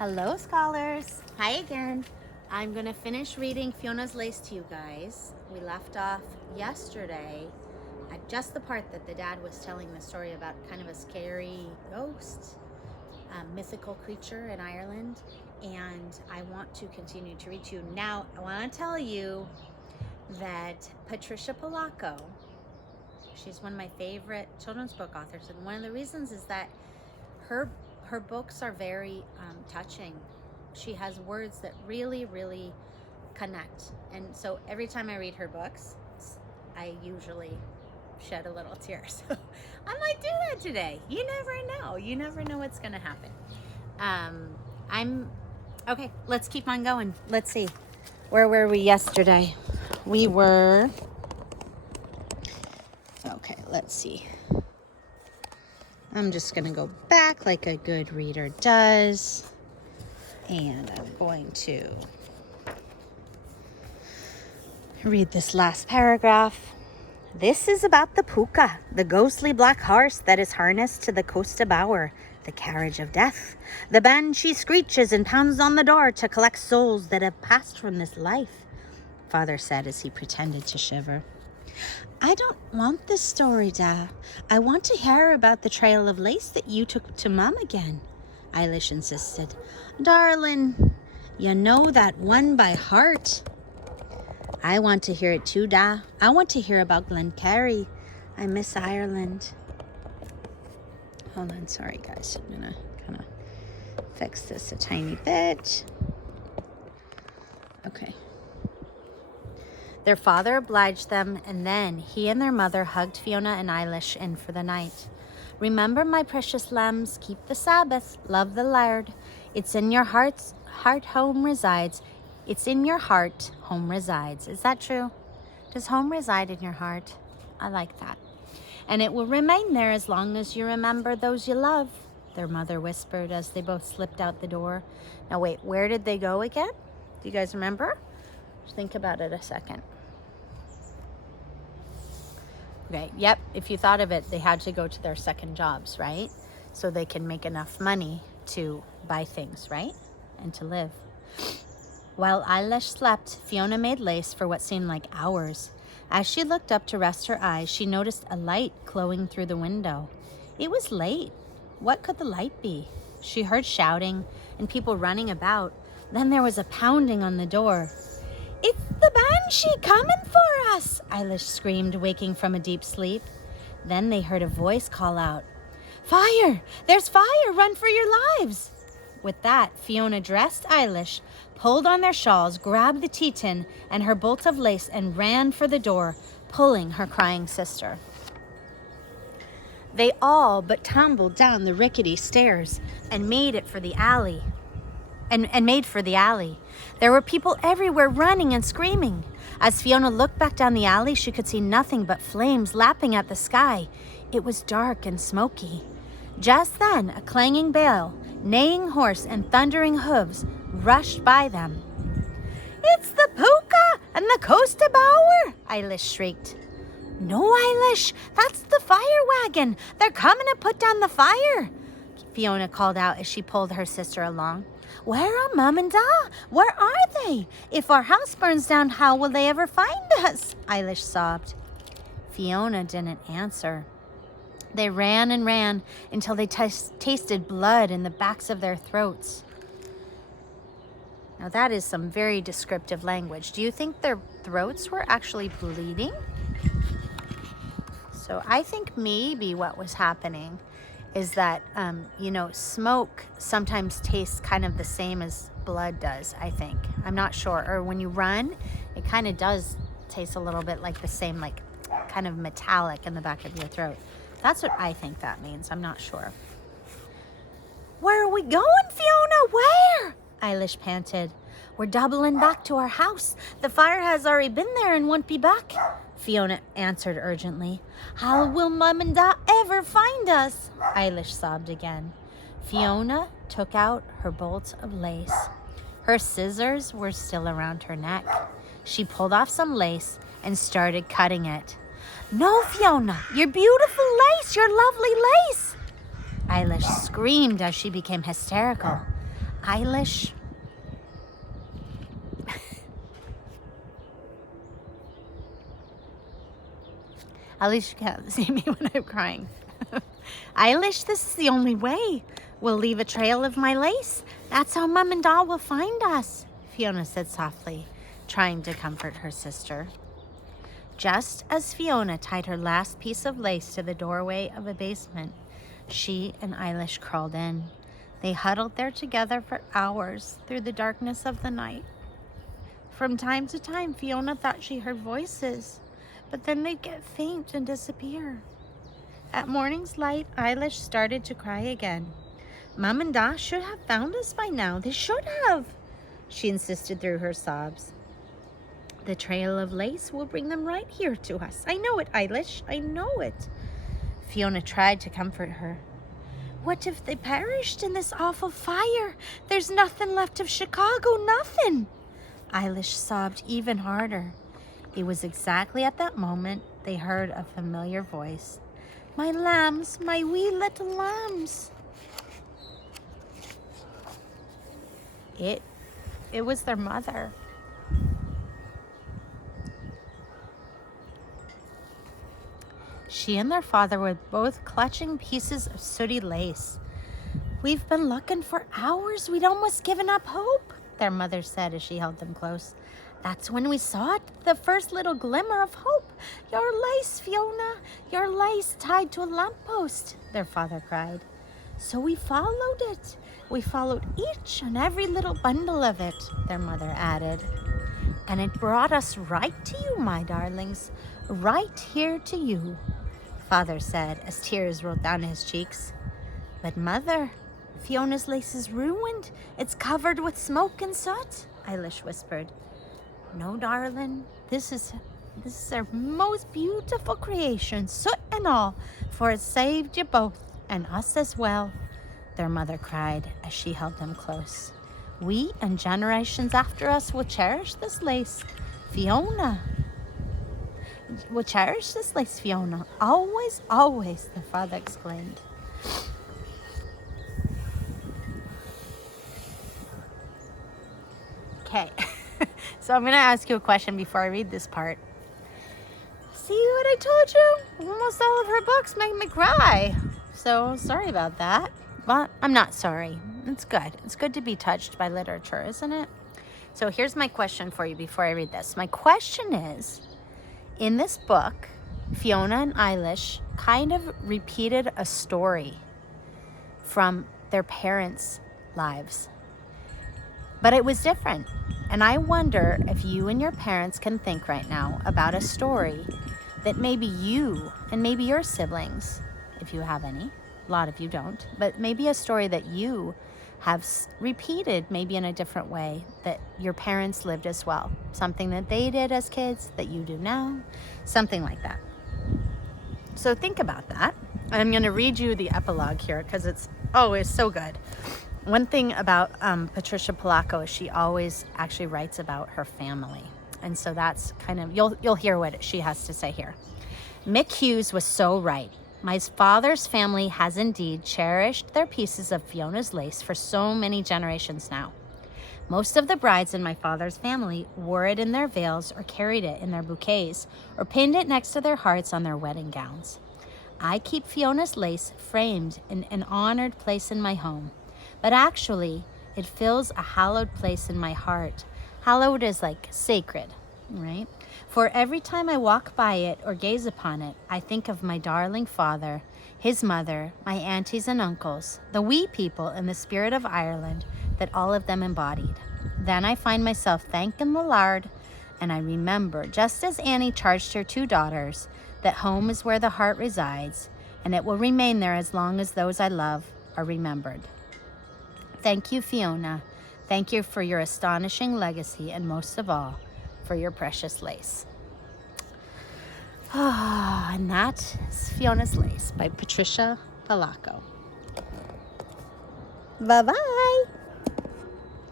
Hello, scholars. Hi again. I'm going to finish reading Fiona's Lace to you guys. We left off yesterday at just the part that the dad was telling the story about kind of a scary ghost, mythical creature in Ireland. And I want to continue to read to you. Now, I want to tell you that Patricia Polacco, she's one of my favorite children's book authors. And one of the reasons is that her books are very touching. She has words that really, really connect. And so every time I read her books, I usually shed a little tear. So I might do that today. You never know. You never know what's going to happen. Okay, let's keep on going. Let's see. Where were we yesterday? We were, okay, let's see. I'm just going to go back like a good reader does. And I'm going to read this last paragraph. This is about the puka, the ghostly black horse that is harnessed to the costa bower, the carriage of death. The banshee screeches and pounds on the door to collect souls that have passed from this life, Father said as he pretended to shiver. I don't want this story, Da. I want to hear about the trail of lace that you took to Mom again, Eilish insisted. Darling, you know that one by heart. I want to hear it too, Da. I want to hear about Glencarry. I miss Ireland. Hold on, sorry guys. I'm gonna kind of fix this a tiny bit. Okay. Their father obliged them, and then he and their mother hugged Fiona and Eilish in for the night. Remember, my precious lambs, keep the Sabbath, love the Laird. It's in your heart home resides. It's in your heart home resides. Is that true? Does home reside in your heart? I like that. And it will remain there as long as you remember those you love, their mother whispered as they both slipped out the door. Now wait, where did they go again? Do you guys remember? Think about it a second. Okay, yep, if you thought of it, they had to go to their second jobs, right? So they can make enough money to buy things, right? And to live. While Eilish slept, Fiona made lace for what seemed like hours. As she looked up to rest her eyes, she noticed a light glowing through the window. It was late. What could the light be? She heard shouting and people running about. Then there was a pounding on the door. It's the banshee coming for us, Eilish screamed, waking from a deep sleep. Then they heard a voice call out, Fire! There's fire! Run for your lives! With that, Fiona dressed Eilish, pulled on their shawls, grabbed the tea tin and her bolt of lace and ran for the door, pulling her crying sister. They all but tumbled down the rickety stairs and made for the alley. There were people everywhere running and screaming. As Fiona looked back down the alley, she could see nothing but flames lapping at the sky. It was dark and smoky. Just then, a clanging bell, neighing horse, and thundering hooves rushed by them. It's the puka and the costa bower, Eilish shrieked. No, Eilish, that's the fire wagon. They're coming to put down the fire, Fiona called out as she pulled her sister along. Where are Mum and Da? Where are they? If our house burns down, how will they ever find us? Eilish sobbed. Fiona didn't answer. They ran and ran until they tasted blood in the backs of their throats. Now that is some very descriptive language. Do you think their throats were actually bleeding? So I think maybe what was happening is that, smoke sometimes tastes kind of the same as blood does, I think. I'm not sure. Or when you run, it kind of does taste a little bit like the same, like kind of metallic in the back of your throat. That's what I think that means. I'm not sure. Where are we going, Fiona? Where? Eilish panted. We're doubling back to our house. The fire has already been there and won't be back, Fiona answered urgently. How will Mum and Da ever find us? Eilish sobbed again. Fiona took out her bolt of lace. Her scissors were still around her neck. She pulled off some lace and started cutting it. No, Fiona, your beautiful lace, your lovely lace, Eilish screamed as she became hysterical. Eilish. At least you can't see me when I'm crying. Eilish, this is the only way. We'll leave a trail of my lace. That's how Mom and Dad will find us, Fiona said softly, trying to comfort her sister. Just as Fiona tied her last piece of lace to the doorway of a basement, she and Eilish crawled in. They huddled there together for hours through the darkness of the night. From time to time, Fiona thought she heard voices, but then they'd get faint and disappear. At morning's light, Eilish started to cry again. Mom and Dad should have found us by now. They should have, she insisted through her sobs. The trail of lace will bring them right here to us. I know it, Eilish. I know it. Fiona tried to comfort her. What if they perished in this awful fire? There's nothing left of Chicago, nothing. Eilish sobbed even harder. It was exactly at that moment they heard a familiar voice. My lambs, my wee little lambs. It was their mother. She and their father were both clutching pieces of sooty lace. We've been looking for hours. We'd almost given up hope, their mother said as she held them close. That's when we saw it, the first little glimmer of hope. Your lace, Fiona, your lace tied to a lamppost, their father cried. So we followed it. We followed each and every little bundle of it, their mother added. And it brought us right to you, my darlings, right here to you, Father said as tears rolled down his cheeks. But Mother, Fiona's lace is ruined. It's covered with smoke and soot, Eilish whispered. No, darling, this is our most beautiful creation, soot and all, for it saved you both, and us as well, their mother cried as she held them close. We and generations after us will cherish this lace, Fiona. We'll cherish this lace, Fiona. Always, always, the father exclaimed. Okay, so I'm going to ask you a question before I read this part. See what I told you? Almost all of her books make me cry. So sorry about that. But I'm not sorry. It's good. It's good to be touched by literature, isn't it? So here's my question for you before I read this. My question is, in this book, Fiona and Eilish kind of repeated a story from their parents' lives. But it was different. And I wonder if you and your parents can think right now about a story that maybe you and maybe your siblings, if you have any, a lot of you don't, but maybe a story that you have repeated maybe in a different way that your parents lived as well. Something that they did as kids that you do now, something like that. So think about that. I'm going to read you the epilogue here because it's so good. One thing about Patricia Polacco is she always actually writes about her family. And so that's kind of, you'll hear what she has to say here. Mick Hughes was so right. My father's family has indeed cherished their pieces of Fiona's lace for so many generations now. Most of the brides in my father's family wore it in their veils or carried it in their bouquets or pinned it next to their hearts on their wedding gowns. I keep Fiona's lace framed in an honored place in my home, but actually it fills a hallowed place in my heart. Hallowed is like sacred, right? For every time I walk by it or gaze upon it, I think of my darling father, his mother, my aunties and uncles, the wee people in the spirit of Ireland that all of them embodied. Then I find myself thanking the Lord, and I remember, just as Annie charged her 2 daughters, that home is where the heart resides, and it will remain there as long as those I love are remembered. Thank you, Fiona. Thank you for your astonishing legacy, and most of all, for your precious lace. And that is Fiona's Lace by Patricia Polacco. Bye-bye.